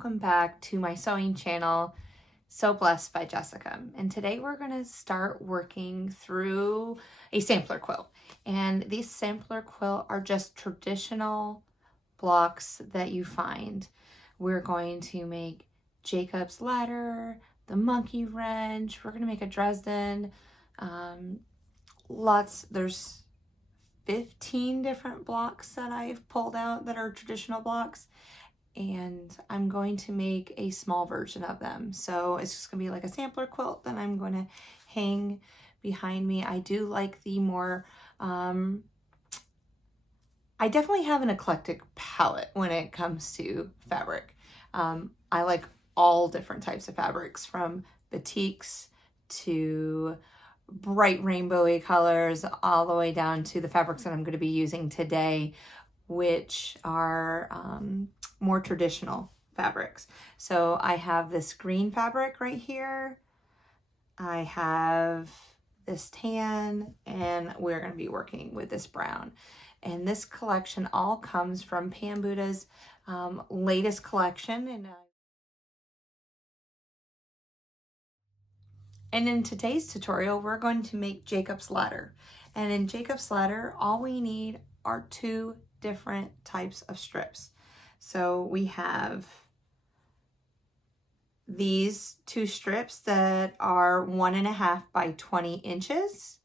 welcome back to my sewing channel, So Blessed by Jessica. And today we're going to start working through a sampler quilt. And these sampler quilt are just traditional blocks that you find. We're going to make Jacob's ladder, the monkey wrench, we're going to make a Dresden, there's 15 different blocks that I've pulled out that are traditional blocks, and I'm going to make a small version of them. So it's just gonna be like a sampler quilt that I'm going to hang behind me. I do like the more, I definitely have an eclectic palette when it comes to fabric. I like all different types of fabrics, from batiks to bright rainbowy colors, all the way down to the fabrics that I'm going to be using today, which are more traditional fabrics. So I have this green fabric right here. I have this tan, and we're going to be working with this brown. And this collection all comes from Pam Buddha's latest collection. And in today's tutorial, we're going to make Jacob's ladder. And in Jacob's ladder, all we need are two different types of strips. So we have these two strips that are 1.5 by 20 inches.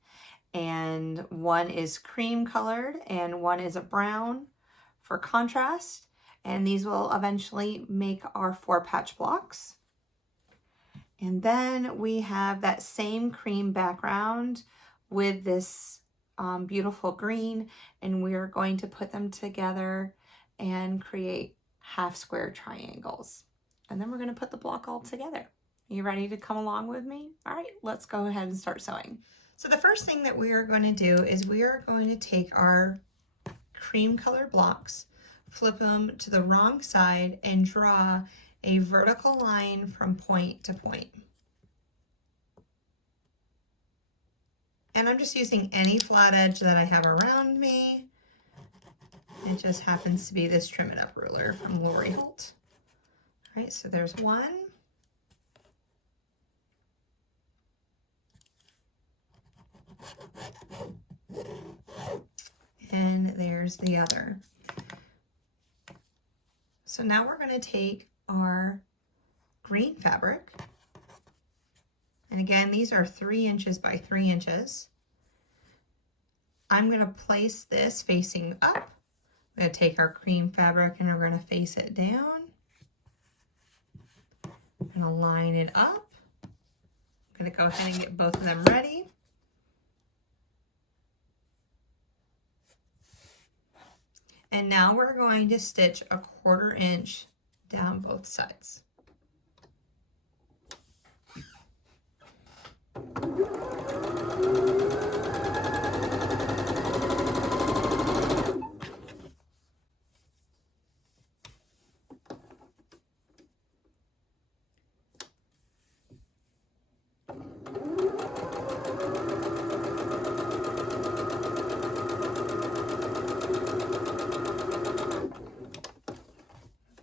And one is cream colored and one is a brown for contrast. And these will eventually make our 4-patch blocks. And then we have that same cream background with this beautiful green, and we're going to put them together and create half square triangles. And then we're going to put the block all together. You ready to come along with me? All right, let's go ahead and start sewing. So the first thing that we are going to do is we are going to take our cream colored blocks, flip them to the wrong side, and draw a vertical line from point to point. And I'm just using any flat edge that I have around me. It just happens to be this Trim It Up ruler from Lori Holt. All right, so there's one. And there's the other. So now we're going to take our green fabric, and again, these are 3 inches by 3 inches. I'm going to place this facing up. I'm going to take our cream fabric and we're going to face it down. I'm going to line it up. I'm going to go ahead and get both of them ready. And now we're going to stitch a 1/4 inch down both sides.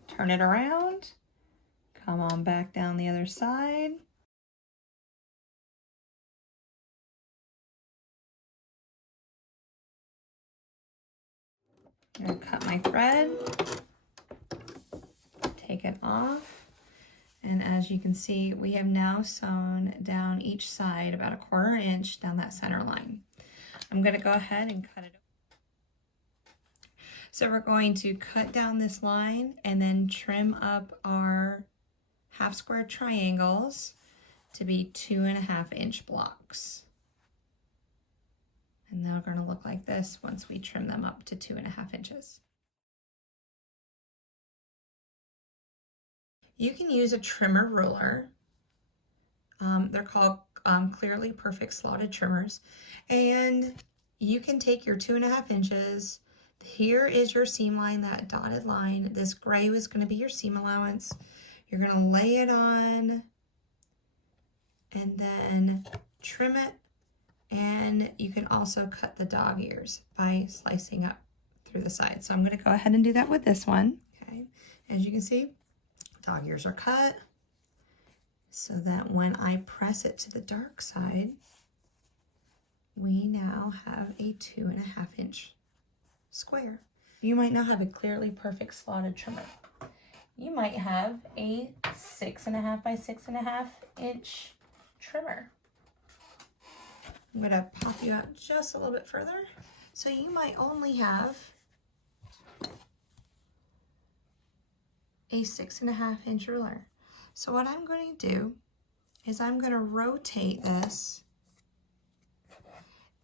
Turn it around, come on back down the other side. I'm going to cut my thread, take it off, and as you can see, we have now sewn down each side about a 1/4 inch down that center line. I'm going to go ahead and cut it. So we're going to cut down this line and then trim up our half square triangles to be 2.5 inch blocks. And they're going to look like this once we trim them up to 2.5 inches. You can use a trimmer ruler. They're called Clearly Perfect Slotted Trimmers. And you can take your 2.5 inches. Here is your seam line, that dotted line. This gray was going to be your seam allowance. You're going to lay it on and then trim it. And you can also cut the dog ears by slicing up through the side. So I'm going to go ahead and do that with this one. Okay, as you can see, Dog ears are cut so that when I press it to the dark side, we now have a 2.5 inch square. You might not have a clearly perfect slotted trimmer. You might have a 6.5 by 6.5 inch trimmer. I'm gonna pop you out just a little bit further. So you might only have a 6.5 inch ruler. So what I'm going to do is I'm going to rotate this,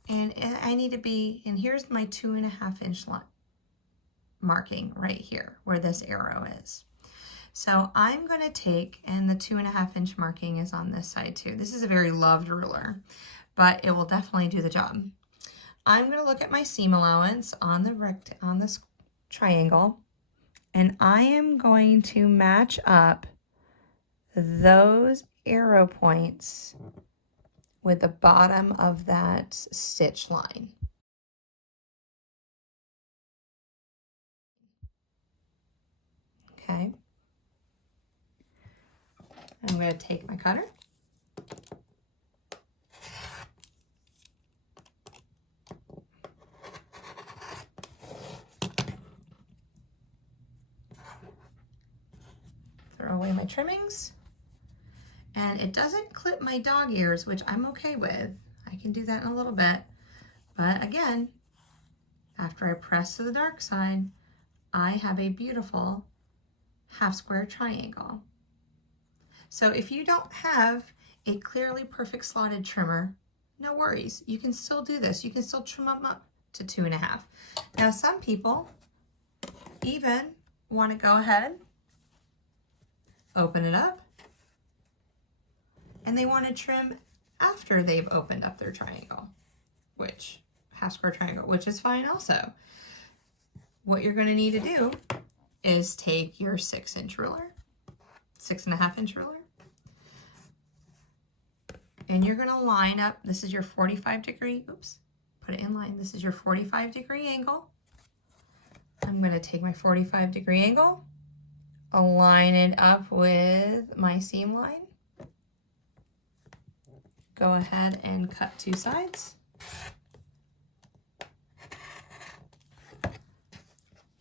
and I need to be, and here's my 2.5 inch line marking right here where this arrow is. So I'm going to take, and the 2.5 inch marking is on this side too. This is a very loved ruler, but it will definitely do the job. I'm going to look at my seam allowance on this triangle, and I am going to match up those arrow points with the bottom of that stitch line. Okay. I'm going to take my cutter. Throw away my trimmings. And it doesn't clip my dog ears, which I'm okay with. I can do that in a little bit. But again, after I press to the dark side, I have a beautiful half square triangle. So if you don't have a clearly perfect slotted trimmer, no worries. You can still do this. You can still trim them up to 2.5. Now, some people even want to go ahead, open it up, and they want to trim after they've opened up their triangle, which half square triangle, which is fine also. What you're going to need to do is take your 6-inch ruler, 6.5 inch ruler, and you're going to line up. This is your 45-degree, oops, put it in line. This is your 45-degree angle. I'm going to take my 45-degree angle, align it up with my seam line. Go ahead and cut 2 sides.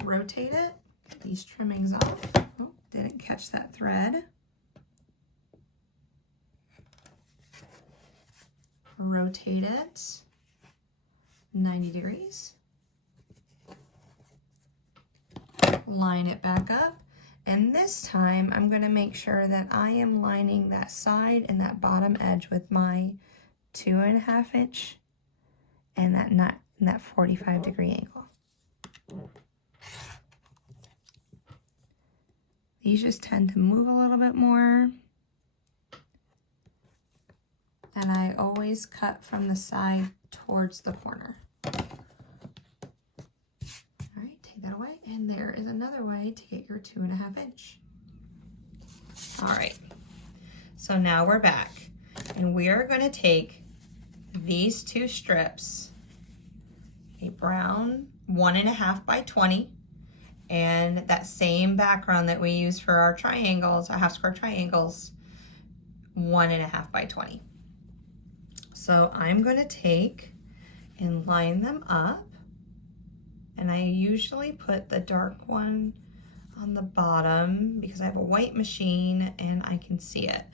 Rotate it, get these trimmings off. Oh, didn't catch that thread. Rotate it 90 degrees. Line it back up. And this time I'm going to make sure that I am lining that side and that bottom edge with my 2.5 inch and that 45-degree angle. These just tend to move a little bit more. And I always cut from the side towards the corner. All right, take that away. And there is another way to get your 2.5 inch. All right, so now we're back. And we are going to take these 2 strips, a brown 1.5 by 20, and that same background that we use for our triangles, our half square triangles, 1.5 by 20. So I'm going to take and line them up, and I usually put the dark one on the bottom because I have a white machine and I can see it.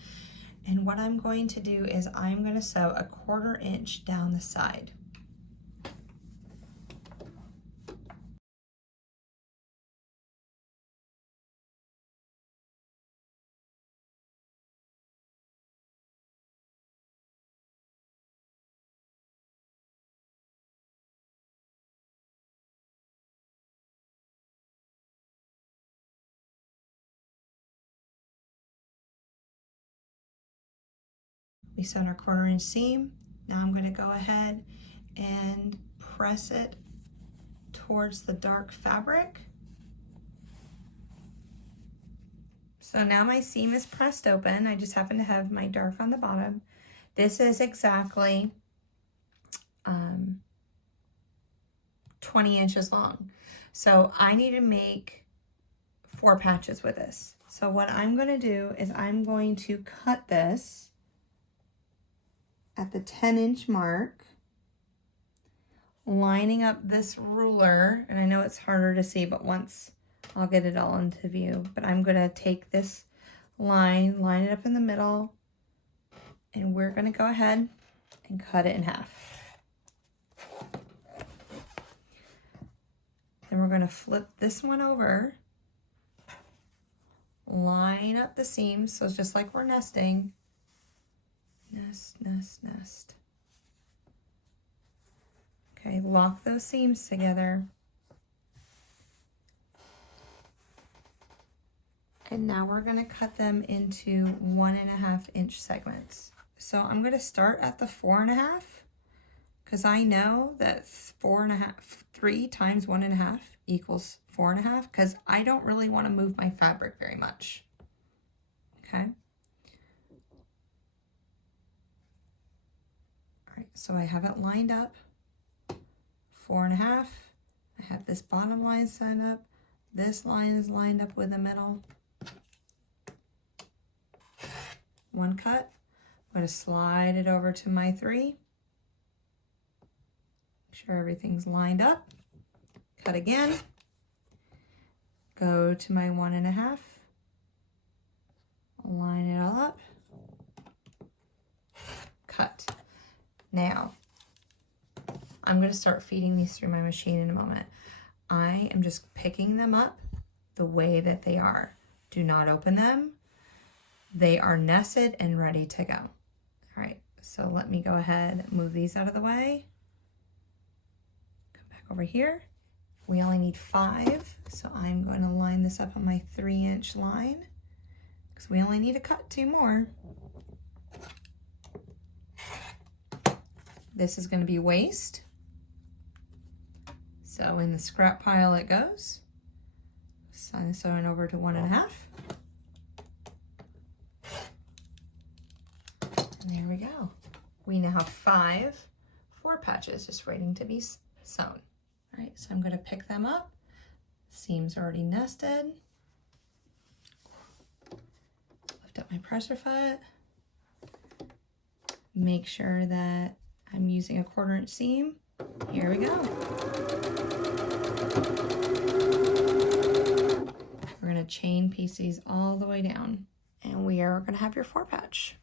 And what I'm going to do is I'm going to sew a 1/4 inch down the side. We sewed our 1/4 inch seam. Now I'm going to go ahead and press it towards the dark fabric. So now my seam is pressed open. I just happen to have my dark on the bottom. This is exactly 20 inches long. So I need to make 4 patches with this. So what I'm going to do is I'm going to cut this at the 10-inch mark, lining up this ruler, and I know it's harder to see, but once I'll get it all into view. But I'm going to take this line it up in the middle, and we're going to go ahead and cut it in half. Then we're going to flip this one over, line up the seams, so it's just like we're nesting. Nest, nest, nest. Okay, lock those seams together. And now we're going to cut them into 1.5-inch segments. So I'm going to start at the 4.5, because I know that 3 times 1.5 equals 4.5, because I don't really want to move my fabric very much. Okay. All right, so I have it lined up, 4.5. I have this bottom line signed up. This line is lined up with the middle. One cut. I'm going to slide it over to my 3. Make sure everything's lined up. Cut again. Go to my 1.5. Line it all up. Cut. Now, I'm going to start feeding these through my machine in a moment. I am just picking them up the way that they are. Do not open them. They are nested and ready to go. All right, so let me go ahead and move these out of the way. Come back over here. We only need 5, so I'm going to line this up on my 3-inch line, because we only need to cut 2 more. This is going to be waste. So in the scrap pile it goes. Sign this on over to 1.5. And there we go. We now have 5 4 patches just waiting to be sewn. All right, so I'm going to pick them up. Seams already nested. Lift up my presser foot. Make sure that I'm using a 1/4-inch seam. Here we go. We're going to chain piece these all the way down, and we are going to have your 4 patch.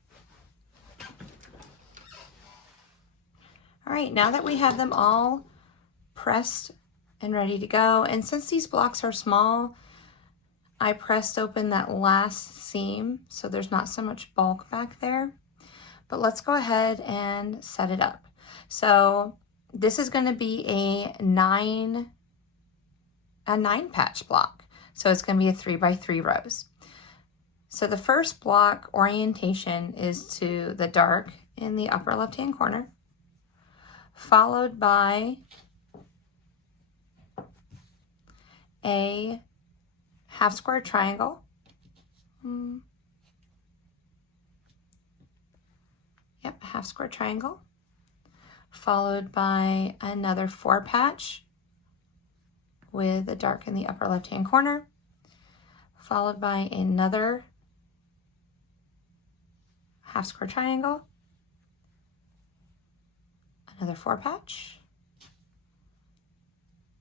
All right, now that we have them all pressed and ready to go, and since these blocks are small, I pressed open that last seam so there's not so much bulk back there. But let's go ahead and set it up. So this is going to be a 9 patch block. So it's going to be a 3x3 rows. So the first block orientation is to the dark in the upper left-hand corner, followed by a half square triangle. Yep, half square triangle, followed by another 4 patch with the dark in the upper left-hand corner, followed by another half square triangle, another 4 patch,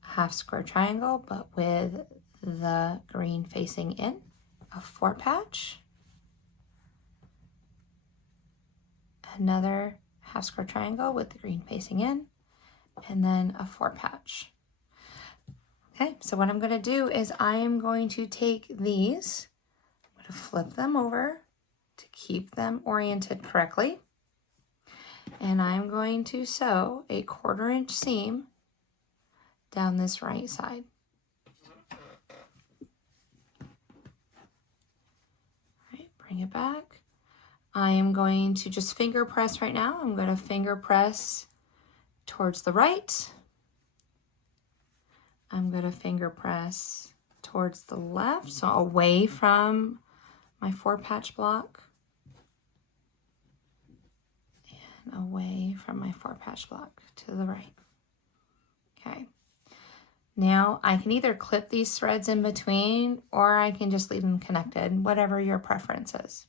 half square triangle, but with the green facing in, a 4 patch, another half square triangle with the green facing in, and then a 4 patch. Okay, so what I'm going to do is I am going to take these, I'm going to flip them over to keep them oriented correctly, and I'm going to sew a 1/4-inch seam down this right side. All right, bring it back. I am going to just finger press right now. I'm going to finger press towards the right. I'm going to finger press towards the left, so away from my 4 patch block and away from my 4 patch block to the right. Okay. Now I can either clip these threads in between or I can just leave them connected, whatever your preference is.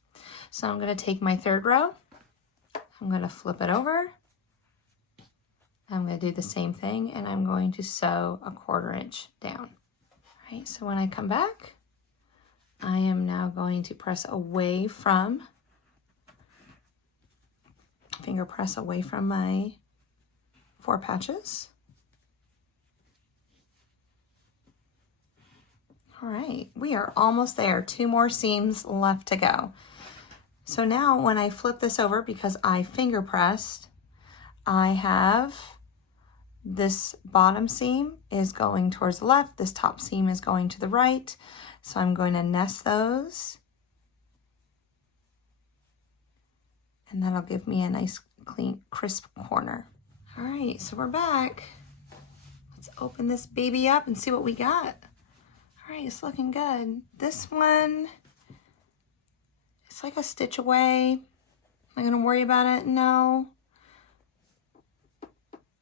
So I'm going to take my third row, I'm going to flip it over, I'm going to do the same thing, and I'm going to sew a 1/4 inch down. All right, so when I come back, I am now going to press away from, finger press away from my 4 patches. All right, we are almost there. 2 more seams left to go. So now when I flip this over, because I finger pressed, I have this bottom seam is going towards the left, this top seam is going to the right. So I'm going to nest those. And that'll give me a nice, clean, crisp corner. All right, so we're back. Let's open this baby up and see what we got. All right, it's looking good. This one, it's like a stitch away. Am I gonna worry about it? No.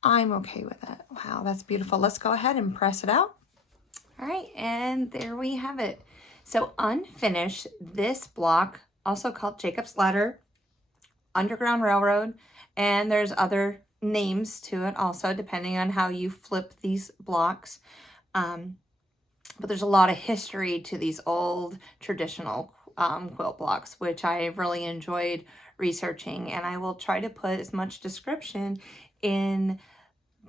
I'm okay with it. Wow, that's beautiful. Let's go ahead and press it out. All right, and there we have it. So unfinished, this block, also called Jacob's Ladder, Underground Railroad, and there's other names to it also, depending on how you flip these blocks. But there's a lot of history to these old traditional quilt blocks, which I really enjoyed researching, and I will try to put as much description in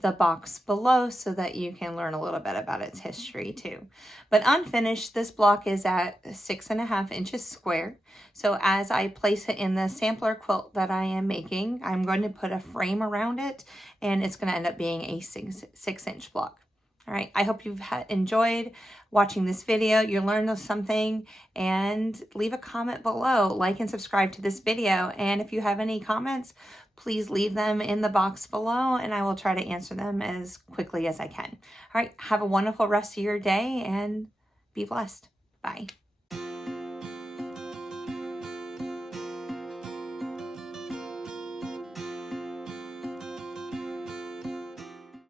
the box below so that you can learn a little bit about its history too. But unfinished, this block is at 6.5 inches square. So as I place it in the sampler quilt that I am making, I'm going to put a frame around it, and it's going to end up being a 6-inch block. All right, I hope you've enjoyed watching this video. You learned something, and leave a comment below. Like and subscribe to this video. And if you have any comments, please leave them in the box below, and I will try to answer them as quickly as I can. All right, have a wonderful rest of your day, and be blessed. Bye.